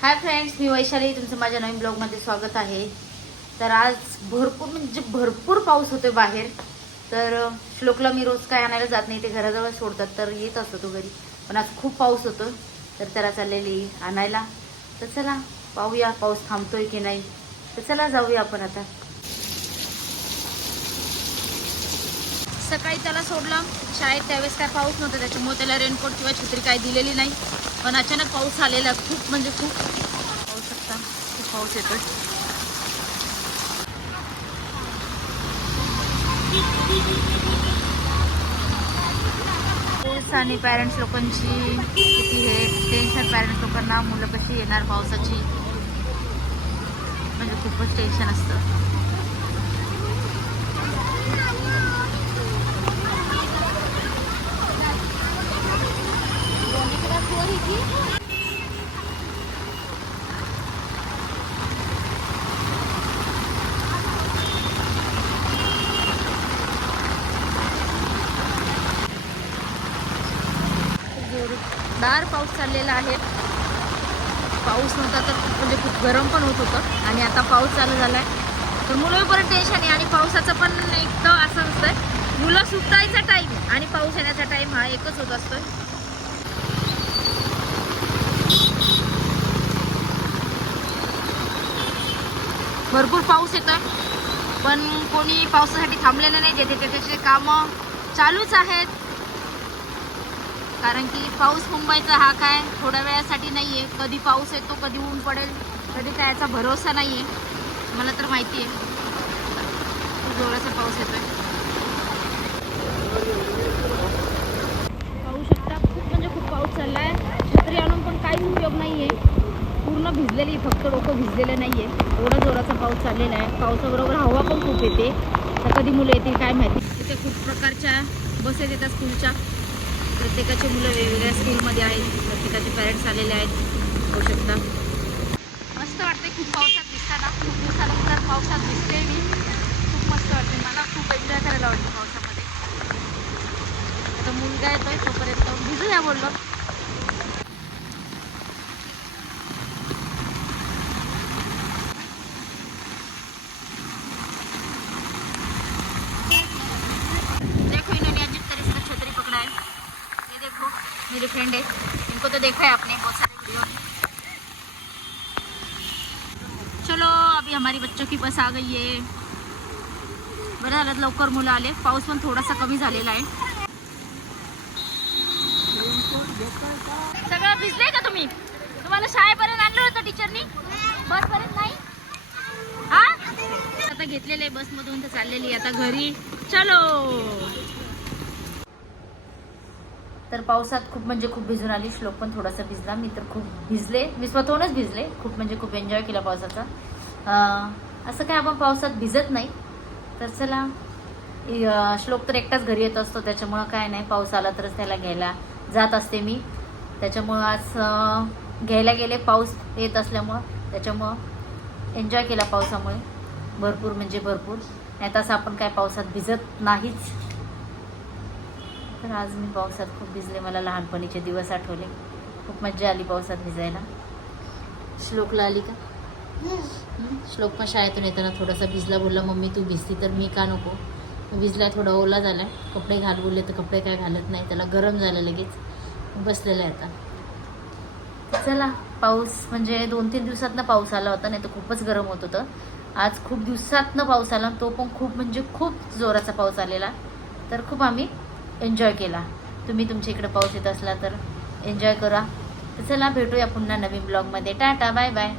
Hi friends मी वैशाली. तुमचं माझ्या नवीन ब्लॉगमध्ये स्वागत आहे. तर आज भरपूर म्हणजे भरपूर पाऊस होतोय बाहेर. तर श्लोकला मी रोज काय आणायला जात नाही ते घराजवळ सोडतात तर येत असतो तो घरी. पण आज खूप पाऊस होतो तर त्याला चाललेली आणायला. तर चला पाहूया पाऊस थांबतोय की नाही. तर चला जाऊया आपण आता. सकाळी त्याला सोडलं. शाळेत त्यावेळेस काय पाऊस नव्हता त्याच्यामुळे त्याला रेनकोट किंवा छत्री काही दिलेली नाही. पण अचानक पाऊस आलेला खूप म्हणजे खूप पाहू शकता खूप पाऊस येतोय. पाऊस आणि पॅरेंट्स लोकांची किती हे टेन्शन पॅरेंट्स लोकांना मुलं कशी येणार पावसाची? म्हणजे खूपच टेन्शन असतं. दार पाऊस चाललेला आहे. पाऊस नव्हता तर म्हणजे खूप गरम पण होत होतं. आणि आता पाऊस चालू झाला आहे तर मुलं पण टेन्शन आहे आणि पावसाचं पण एक तर असं असतं मुलं सुटायचा टाईम आणि पाऊस येण्याचा टाईम हा एकच होत असतोय. भरपूर पाऊस येतोय. पण कोणी पावसासाठी थांबलेलं नाही. जेथे ते त्याचे कामं चालूच आहेत. कारण की पाऊस मुंबईचा हा काय? थोड्या वेळासाठी नाही आहे कधी पाऊस येतो कधी ऊन पडेल. कधी काय याचा भरोसा नाही आहे मला तर माहिती आहे खूप जोराचा पाऊस येतोय पाहू शकता खूप म्हणजे खूप पाऊस चालला आहे छत्री आणून पण काहीच उपयोग नाही आहे पूर्ण भिजलेली फक्त डोकं भिजलेलं नाही आहे एवढा जोराचा पाऊस चाललेला आहे. पावसाबरोबर हवा पण खूप येते. तर कधी मुलं येतील काय माहिती. इथे खूप प्रकारच्या बसेस येतात स्कूलच्या. प्रत्येकाचे मुलं वेगवेगळ्या स्कूलमध्ये आहेत. प्रत्येकाचे पॅरेंट्स आलेले आहेत. होऊ शकता. मस्त वाटते खूप पावसात दिसताना. खूप दिवसानंतर पावसात दिसते मी. खूप मस्त वाटते मला खूप एन्जॉय करायला वाटतं पावसामध्ये. आता मुलगा येतोय तोपर्यंत. भिजूया बोललो देखो इन्होंने अजीब तरह से छतरी पकड़ा है ये देखो मेरे फ्रेंड है। इनको तो देखा है आपने बहुत सारे वीडियो में चलो अभी हमारी बच्चों की बस आ गई है। बरं झालं लवकर मुलं आले पाऊस पण थोडासा कमी झालेला आहे। सगळं भिजलंय का तुम्ही? तुम्हाला शाळेपर्यंत आणलं होतं टीचरनी बसपर्यंत नाही? हा? आता घेतलेलं आहे बसमधून तर चाललेली आता घरी. चलो! तर पावसात खूप म्हणजे खूप भिजून आली श्लोक पण थोडासा भिजला. मी तर खूप भिजले. मी स्वतःहूनच भिजले. खूप म्हणजे खूप एन्जॉय केला पावसाचा. असं काय आपण पावसात भिजत नाही. तर चला श्लोक तर एकटाच घरी येत असतो. त्याच्यामुळं काय नाही पाऊस आला तरच त्याला घ्यायला जात असते मी. त्याच्यामुळं आज घ्यायला गेले पाऊस येत असल्यामुळं. त्याच्यामुळं एन्जॉय केला पावसामुळे. भरपूर म्हणजे भरपूर. नाही तसं आपण काय पावसात भिजत नाहीच. तर आज मी पावसात खूप भिजले. मला लहानपणीचे दिवस आठवले. खूप मजा आली पावसात भिजायला. श्लोकला आली का? श्लोक पण शाळेतून येताना थोडासा भिजला. बोलला मम्मी तू भिजती तर मी का नको? भिजला थोडा ओला झाला कपडे घाल बोलले तर कपडे काय घालत नाही. त्याला गरम झालं लगेच. बसलेला आहे आता. चला पाऊस म्हणजे दोन तीन दिवसातनं पाऊस आला होता नाही तर खूपच गरम होत होतं. आज खूप दिवसातनं पाऊस आला. तो पण खूप म्हणजे खूप जोराचा पाऊस आलेला. तर खूप आम्ही एन्जॉय केला. तुम्ही तुमच्या इकडं पाऊस येत असला तर एन्जॉय करा. तर चला भेटूया पुन्हा नवीन ब्लॉगमध्ये टाटा बाय बाय